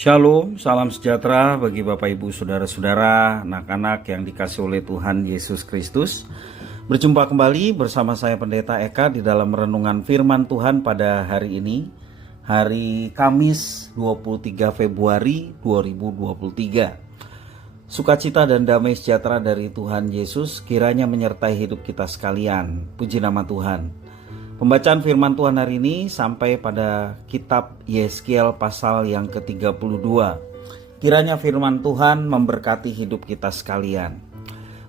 Shalom, salam sejahtera bagi Bapak Ibu Saudara-saudara, anak-anak yang dikasihi oleh Tuhan Yesus Kristus. Berjumpa kembali bersama saya Pendeta Eka di dalam renungan firman Tuhan pada hari ini, hari Kamis 23 Februari 2023. Sukacita dan damai sejahtera dari Tuhan Yesus kiranya menyertai hidup kita sekalian. Puji nama Tuhan. Pembacaan firman Tuhan hari ini sampai pada kitab Yeskiel pasal yang ke-32. Kiranya firman Tuhan memberkati hidup kita sekalian.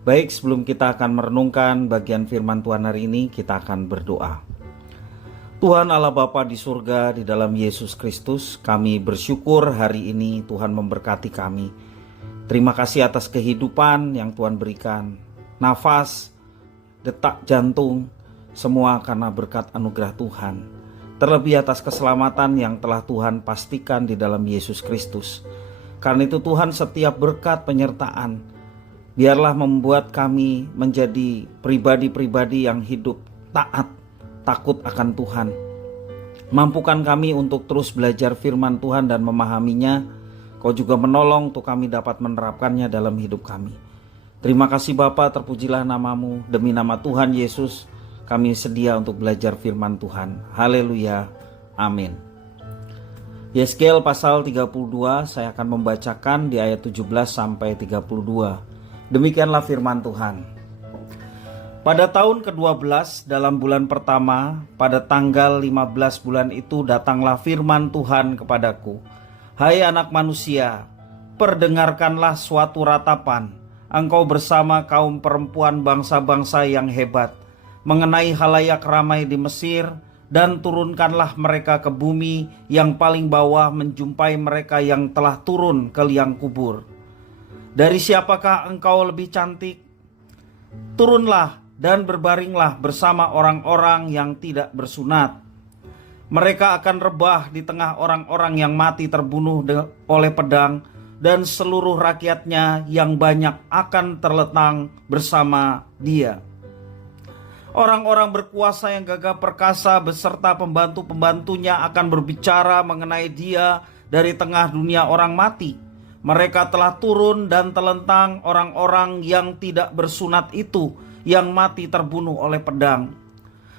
Baik, sebelum kita akan merenungkan bagian firman Tuhan hari ini, kita akan berdoa. Tuhan Allah Bapa di surga, di dalam Yesus Kristus, kami bersyukur hari ini Tuhan memberkati kami. Terima kasih atas kehidupan yang Tuhan berikan, nafas, detak jantung, semua karena berkat anugerah Tuhan. Terlebih atas keselamatan yang telah Tuhan pastikan di dalam Yesus Kristus. Karena itu Tuhan, setiap berkat penyertaan biarlah membuat kami menjadi pribadi-pribadi yang hidup taat, takut akan Tuhan. Mampukan kami untuk terus belajar firman Tuhan dan memahaminya. Kau juga menolong untuk kami dapat menerapkannya dalam hidup kami. Terima kasih Bapa, terpujilah namamu. Demi nama Tuhan Yesus kami sedia untuk belajar firman Tuhan. Haleluya. Amin. Yeskiel pasal 32 saya akan membacakan di ayat 17 sampai 32. Demikianlah firman Tuhan. Pada tahun ke-12 dalam bulan pertama, pada tanggal 15 bulan itu datanglah firman Tuhan kepadaku. Hai anak manusia, perdengarkanlah suatu ratapan. Engkau bersama kaum perempuan bangsa-bangsa yang hebat mengenai halayak ramai di Mesir, dan turunkanlah mereka ke bumi yang paling bawah menjumpai mereka yang telah turun ke liang kubur. Dari siapakah engkau lebih cantik? Turunlah dan berbaringlah bersama orang-orang yang tidak bersunat. Mereka akan rebah di tengah orang-orang yang mati terbunuh oleh pedang, dan seluruh rakyatnya yang banyak akan terletang bersama dia. Orang-orang berkuasa yang gagah perkasa beserta pembantu-pembantunya akan berbicara mengenai dia dari tengah dunia orang mati. Mereka telah turun dan telentang orang-orang yang tidak bersunat itu, yang mati terbunuh oleh pedang.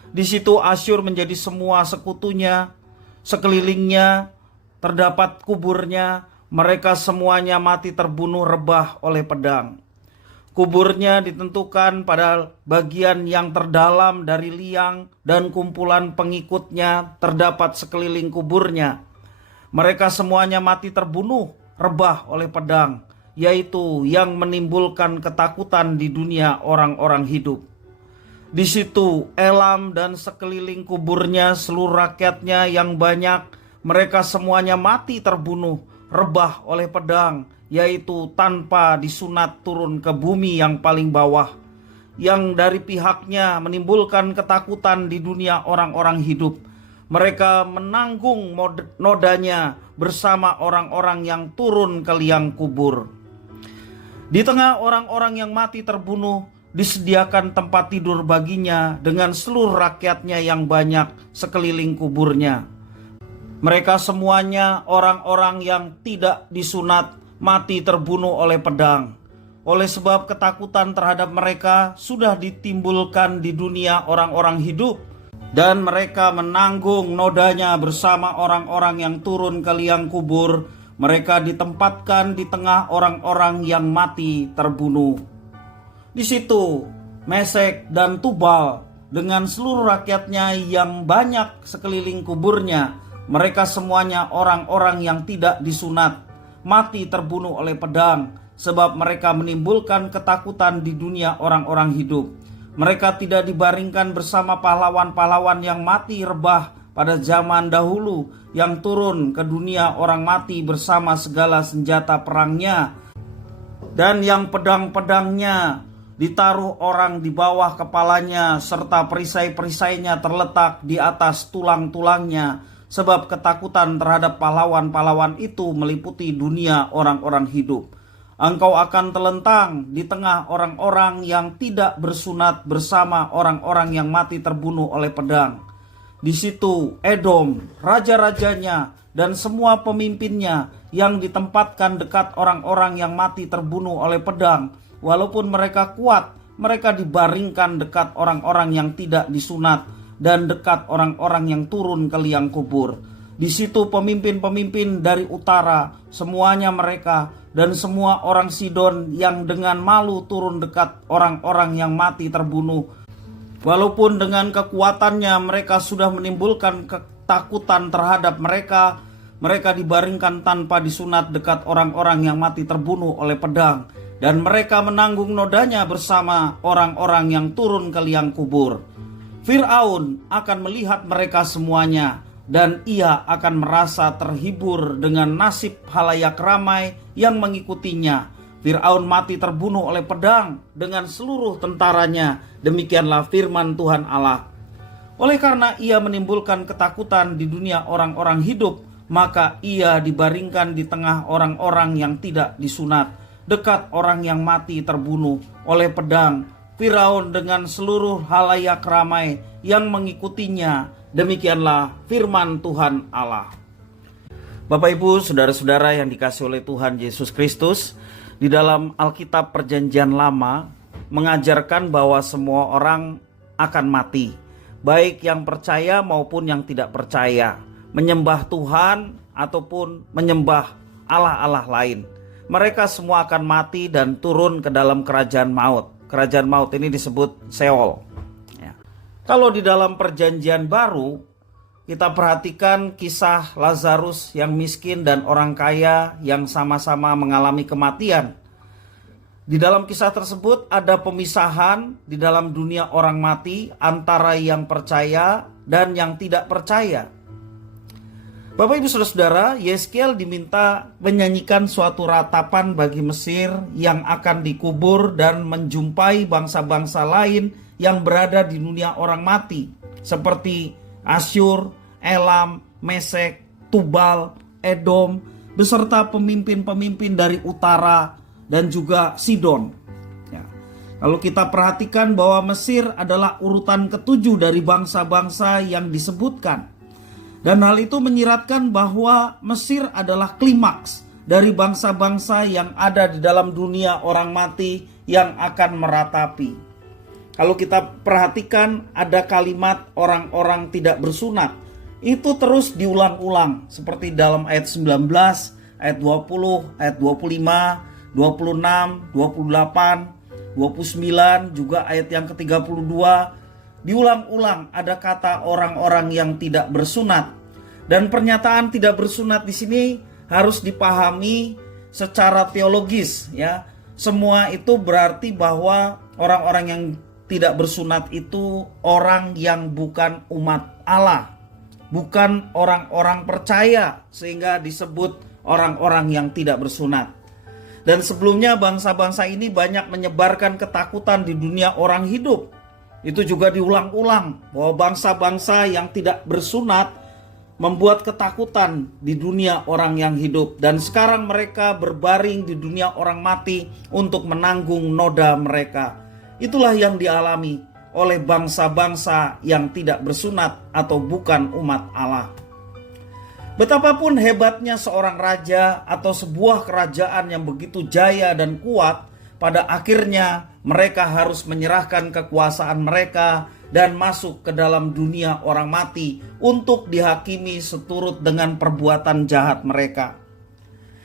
Di situ Asyur menjadi semua sekutunya, sekelilingnya terdapat kuburnya, mereka semuanya mati terbunuh rebah oleh pedang. Kuburnya ditentukan pada bagian yang terdalam dari liang, dan kumpulan pengikutnya terdapat sekeliling kuburnya. Mereka semuanya mati terbunuh, rebah oleh pedang, yaitu yang menimbulkan ketakutan di dunia orang-orang hidup. Di situ Elam dan sekeliling kuburnya, seluruh rakyatnya yang banyak, mereka semuanya mati terbunuh, rebah oleh pedang, yaitu tanpa disunat turun ke bumi yang paling bawah, yang dari pihaknya menimbulkan ketakutan di dunia orang-orang hidup. Mereka menanggung nodanya bersama orang-orang yang turun ke liang kubur. Di tengah orang-orang yang mati terbunuh, disediakan tempat tidur baginya dengan seluruh rakyatnya yang banyak sekeliling kuburnya. Mereka semuanya orang-orang yang tidak disunat, mati terbunuh oleh pedang. Oleh sebab ketakutan terhadap mereka sudah ditimbulkan di dunia orang-orang hidup, dan mereka menanggung nodanya bersama orang-orang yang turun ke liang kubur. Mereka ditempatkan di tengah orang-orang yang mati terbunuh. Di situ Mesek dan Tubal dengan seluruh rakyatnya yang banyak sekeliling kuburnya, mereka semuanya orang-orang yang tidak disunat, mati terbunuh oleh pedang, sebab mereka menimbulkan ketakutan di dunia orang-orang hidup. Mereka tidak dibaringkan bersama pahlawan-pahlawan yang mati rebah pada zaman dahulu, yang turun ke dunia orang mati bersama segala senjata perangnya, dan yang pedang-pedangnya ditaruh orang di bawah kepalanya, serta perisai-perisainya terletak di atas tulang-tulangnya. Sebab ketakutan terhadap pahlawan-pahlawan itu meliputi dunia orang-orang hidup. Engkau akan telentang di tengah orang-orang yang tidak bersunat bersama orang-orang yang mati terbunuh oleh pedang. Di situ Edom, raja-rajanya dan semua pemimpinnya yang ditempatkan dekat orang-orang yang mati terbunuh oleh pedang. Walaupun mereka kuat, mereka dibaringkan dekat orang-orang yang tidak disunat dan dekat orang-orang yang turun ke liang kubur. Di situ pemimpin-pemimpin dari utara, semuanya mereka, dan semua orang Sidon yang dengan malu turun dekat orang-orang yang mati terbunuh. Walaupun dengan kekuatannya mereka sudah menimbulkan ketakutan terhadap mereka, mereka dibaringkan tanpa disunat dekat orang-orang yang mati terbunuh oleh pedang. Dan mereka menanggung nodanya bersama orang-orang yang turun ke liang kubur. Fir'aun akan melihat mereka semuanya, dan ia akan merasa terhibur dengan nasib halayak ramai yang mengikutinya. Fir'aun mati terbunuh oleh pedang dengan seluruh tentaranya. Demikianlah firman Tuhan Allah. Oleh karena ia menimbulkan ketakutan di dunia orang-orang hidup, maka ia dibaringkan di tengah orang-orang yang tidak disunat, dekat orang yang mati terbunuh oleh pedang. Firaun dengan seluruh halayak ramai yang mengikutinya. Demikianlah firman Tuhan Allah. Bapak Ibu, saudara-saudara yang dikasihi oleh Tuhan Yesus Kristus, di dalam Alkitab Perjanjian Lama mengajarkan bahwa semua orang akan mati, baik yang percaya maupun yang tidak percaya, menyembah Tuhan ataupun menyembah Allah-Allah lain. Mereka semua akan mati dan turun ke dalam kerajaan maut. Kerajaan maut ini disebut Seol. Ya. Kalau di dalam Perjanjian Baru, kita perhatikan kisah Lazarus yang miskin dan orang kaya yang sama-sama mengalami kematian. Di dalam kisah tersebut ada pemisahan di dalam dunia orang mati antara yang percaya dan yang tidak percaya. Bapak Ibu Saudara-saudara, Yeskiel diminta menyanyikan suatu ratapan bagi Mesir yang akan dikubur dan menjumpai bangsa-bangsa lain yang berada di dunia orang mati, seperti Asyur, Elam, Mesek, Tubal, Edom, beserta pemimpin-pemimpin dari utara dan juga Sidon. Ya. Kalau kita perhatikan bahwa Mesir adalah urutan ketujuh dari bangsa-bangsa yang disebutkan. Dan hal itu menyiratkan bahwa Mesir adalah klimaks dari bangsa-bangsa yang ada di dalam dunia orang mati yang akan meratapi. Kalau kita perhatikan ada kalimat orang-orang tidak bersunat. Itu terus diulang-ulang seperti dalam ayat 19, ayat 20, ayat 25, 26, 28, 29, juga ayat yang ke-32. Diulang-ulang ada kata orang-orang yang tidak bersunat. Dan pernyataan tidak bersunat di sini harus dipahami secara teologis, ya. Semua itu berarti bahwa orang-orang yang tidak bersunat itu orang yang bukan umat Allah, bukan orang-orang percaya, sehingga disebut orang-orang yang tidak bersunat. Dan sebelumnya bangsa-bangsa ini banyak menyebarkan ketakutan di dunia orang hidup. Itu juga diulang-ulang bahwa bangsa-bangsa yang tidak bersunat membuat ketakutan di dunia orang yang hidup. Dan sekarang mereka berbaring di dunia orang mati untuk menanggung noda mereka. Itulah yang dialami oleh bangsa-bangsa yang tidak bersunat atau bukan umat Allah. Betapapun hebatnya seorang raja atau sebuah kerajaan yang begitu jaya dan kuat, pada akhirnya mereka harus menyerahkan kekuasaan mereka dan masuk ke dalam dunia orang mati untuk dihakimi seturut dengan perbuatan jahat mereka.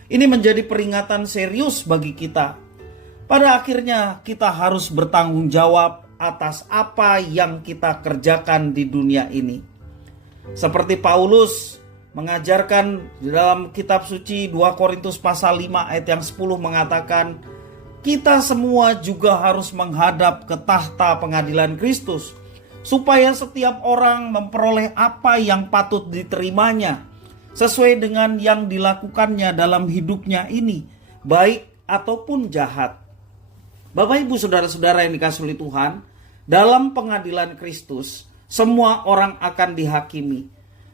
Ini menjadi peringatan serius bagi kita. Pada akhirnya kita harus bertanggung jawab atas apa yang kita kerjakan di dunia ini. Seperti Paulus mengajarkan di dalam kitab suci 2 Korintus pasal 5 ayat yang 10 mengatakan, kita semua juga harus menghadap ke tahta pengadilan Kristus, supaya setiap orang memperoleh apa yang patut diterimanya, sesuai dengan yang dilakukannya dalam hidupnya ini, baik ataupun jahat. Bapak Ibu Saudara-saudara yang dikasihi oleh Tuhan, dalam pengadilan Kristus, semua orang akan dihakimi.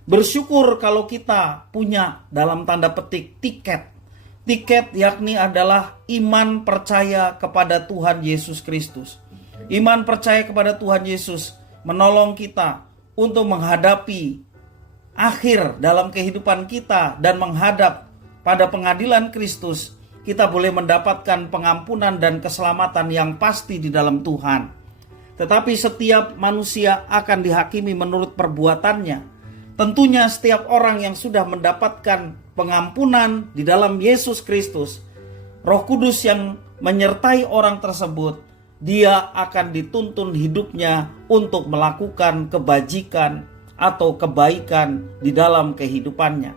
Bersyukur kalau kita punya dalam tanda petik tiket. Tiket yakni adalah iman percaya kepada Tuhan Yesus Kristus. Iman percaya kepada Tuhan Yesus menolong kita untuk menghadapi akhir dalam kehidupan kita dan menghadap pada pengadilan Kristus, kita boleh mendapatkan pengampunan dan keselamatan yang pasti di dalam Tuhan. Tetapi setiap manusia akan dihakimi menurut perbuatannya. Tentunya setiap orang yang sudah mendapatkan pengampunan di dalam Yesus Kristus, Roh Kudus yang menyertai orang tersebut, dia akan dituntun hidupnya untuk melakukan kebajikan atau kebaikan di dalam kehidupannya.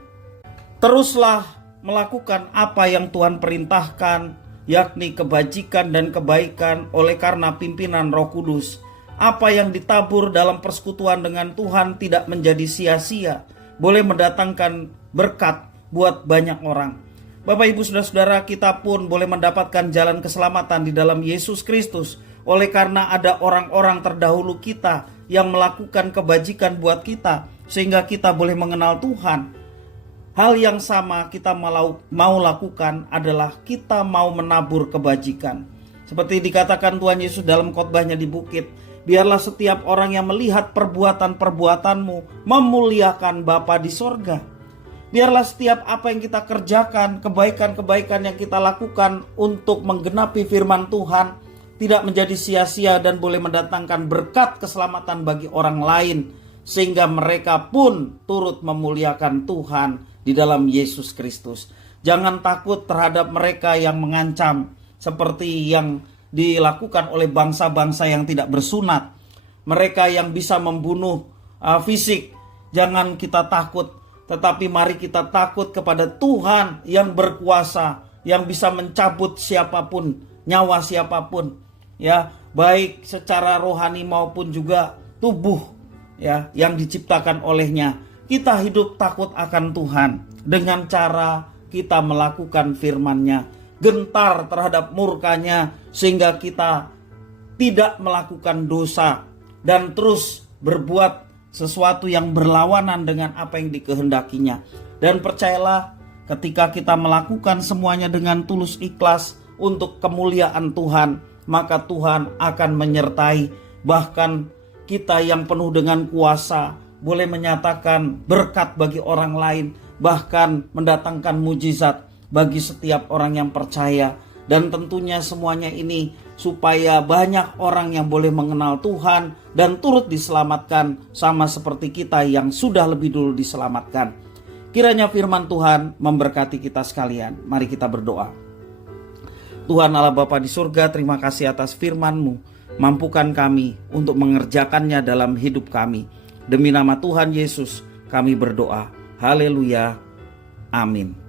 Teruslah melakukan apa yang Tuhan perintahkan, yakni kebajikan dan kebaikan oleh karena pimpinan Roh Kudus. Apa yang ditabur dalam persekutuan dengan Tuhan tidak menjadi sia-sia, boleh mendatangkan berkat buat banyak orang. Bapak Ibu Saudara-saudara, kita pun boleh mendapatkan jalan keselamatan di dalam Yesus Kristus oleh karena ada orang-orang terdahulu kita yang melakukan kebajikan buat kita sehingga kita boleh mengenal Tuhan. Hal yang sama kita mau lakukan adalah kita mau menabur kebajikan. Seperti dikatakan Tuhan Yesus dalam khotbahnya di bukit, biarlah setiap orang yang melihat perbuatan-perbuatanmu memuliakan Bapa di sorga. Biarlah setiap apa yang kita kerjakan, kebaikan-kebaikan yang kita lakukan untuk menggenapi firman Tuhan tidak menjadi sia-sia dan boleh mendatangkan berkat keselamatan bagi orang lain, sehingga mereka pun turut memuliakan Tuhan di dalam Yesus Kristus. Jangan takut terhadap mereka yang mengancam seperti yang dilakukan oleh bangsa-bangsa yang tidak bersunat. Mereka yang bisa membunuh fisik, jangan kita takut. Tetapi mari kita takut kepada Tuhan yang berkuasa, yang bisa mencabut siapapun, nyawa siapapun, ya, baik secara rohani maupun juga tubuh, ya, yang diciptakan olehnya. Kita hidup takut akan Tuhan dengan cara kita melakukan firman-Nya, gentar terhadap murkanya sehingga kita tidak melakukan dosa dan terus berbuat sesuatu yang berlawanan dengan apa yang dikehendakinya. Dan percayalah, ketika kita melakukan semuanya dengan tulus ikhlas untuk kemuliaan Tuhan, maka Tuhan akan menyertai. Bahkan kita yang penuh dengan kuasa boleh menyatakan berkat bagi orang lain, bahkan mendatangkan mujizat bagi setiap orang yang percaya. Dan tentunya semuanya ini supaya banyak orang yang boleh mengenal Tuhan dan turut diselamatkan sama seperti kita yang sudah lebih dulu diselamatkan. Kiranya firman Tuhan memberkati kita sekalian. Mari kita berdoa. Tuhan Allah Bapa di surga, terima kasih atas firman-Mu. Mampukan kami untuk mengerjakannya dalam hidup kami. Demi nama Tuhan Yesus kami berdoa. Haleluya. Amin.